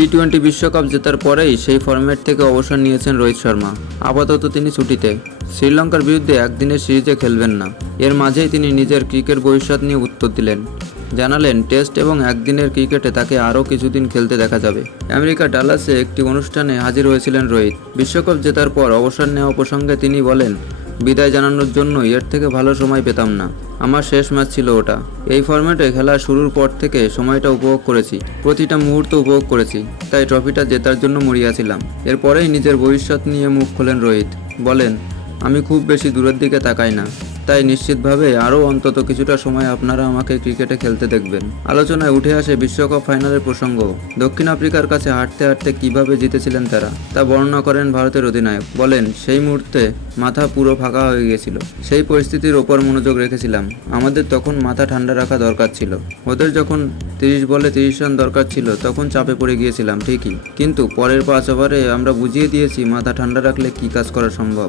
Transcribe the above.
টি-20 বিশ্বকাপ জেতার পরেই সেই ফরম্যাট থেকে অবসর নিয়েছেন রোহিত শর্মা। আপাতত তিনি ছুটিতে, শ্রীলঙ্কার বিরুদ্ধে একদিনের সিরিজে খেলবেন না। এর মাঝেই তিনি নিজের ক্রিকেট ভবিষ্যৎ নিয়ে উত্তর দিলেন, জানালেন টেস্ট এবং একদিনের ক্রিকেটে তাকে আরও কিছুদিন খেলতে দেখা যাবে। আমেরিকা ডালাসে একটি অনুষ্ঠানে হাজির হয়েছিলেন রোহিত। বিশ্বকাপ জেতার পর অবসর নেওয়া প্রসঙ্গে তিনি বলেন, বিদায় জানানোর জন্য এর থেকে ভালো সময় পেতাম না। আমার শেষ ম্যাচ ছিল ওটা। এই ফরম্যাটে খেলা শুরুর পর থেকে সময়টা উপভোগ করেছি, প্রতিটা মুহূর্ত উপভোগ করেছি, তাই ট্রফিটা জেতার জন্য মরিয়া ছিলাম। এরপরেই নিজের ভবিষ্যৎ নিয়ে মুখ খোলেন রোহিত। বলেন, আমি খুব বেশি দূরের দিকে তাকাই না, তাই নিশ্চিতভাবে আরও অন্তত কিছুটা সময় আপনারা আমাকে ক্রিকেটে খেলতে দেখবেন। আলোচনায় উঠে আসে বিশ্বকাপ ফাইনালের প্রসঙ্গ। দক্ষিণ আফ্রিকার কাছে হারতে হারতে কীভাবে জিতেছিলেন তারা, তা বর্ণনা করেন ভারতের অধিনায়ক। বলেন, সেই মুহূর্তে মাথা পুরো ফাঁকা হয়ে গিয়েছিল। সেই পরিস্থিতির ওপর মনোযোগ রেখেছিলাম। আমাদের তখন মাথা ঠান্ডা রাখা দরকার ছিল। ওদের যখন 30 বলে 30 রান দরকার ছিল তখন চাপে পড়ে গিয়েছিলাম ঠিকই, কিন্তু পরের 5 ওভারে আমরা বুঝিয়ে দিয়েছি মাথা ঠান্ডা রাখলে কী কাজ করা সম্ভব।